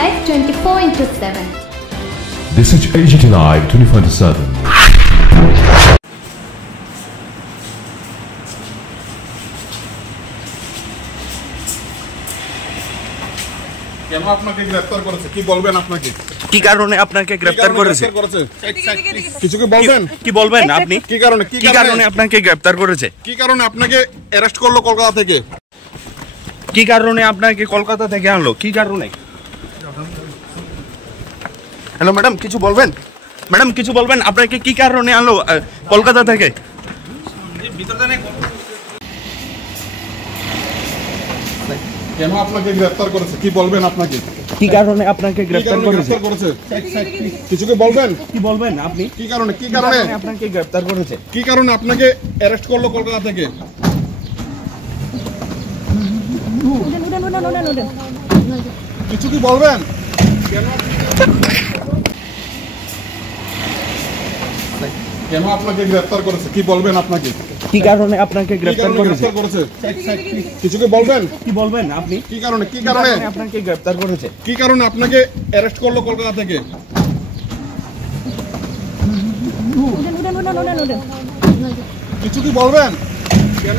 Live 24/7. This is AGT Live 24/7. কেন আপনাকে গ্রেফতার করেছে কি বলবেন আপনাকে কি কারণে আপনাকে গ্রেফতার করেছে কিছু কি বলবেন কি বলবেন আপনি কি কারণে আপনাকে গ্রেফতার করেছে কি কারণে আপনাকে অ্যারেস্ট করলো কলকাতা থেকে কি কারণে আপনাকে কলকাতা থেকে আনলো কি কারণে হ্যালো ম্যাডাম কিছু বলবেন আপনাকে কি কারণে আনলো কলকাতা থেকে কেন আপনাকে গ্রেফতার করেছে কি বলবেন আপনাকে কি কারণে আপনাকে গ্রেফতার করেছে কিছু কি বলবেন কি বলবেন আপনি কি কারণে আপনাকে গ্রেফতার করেছে কি কারণে আপনাকে অ্যারেস্ট করলো কলকাতা থেকে কিছু কি বলবেন কেন আপনাকে গ্রেফতার করেছে কি বলবেন আপনাকে কি কারণে আপনাকে গ্রেফতার করেছে কিছু কি বলবেন কি বলবেন আপনি কি কারণে আপনাকে গ্রেফতার করেছে কি কারণে আপনাকে অ্যারেস্ট করলো কলকাতা থেকে কিছু কি বলবেন কেন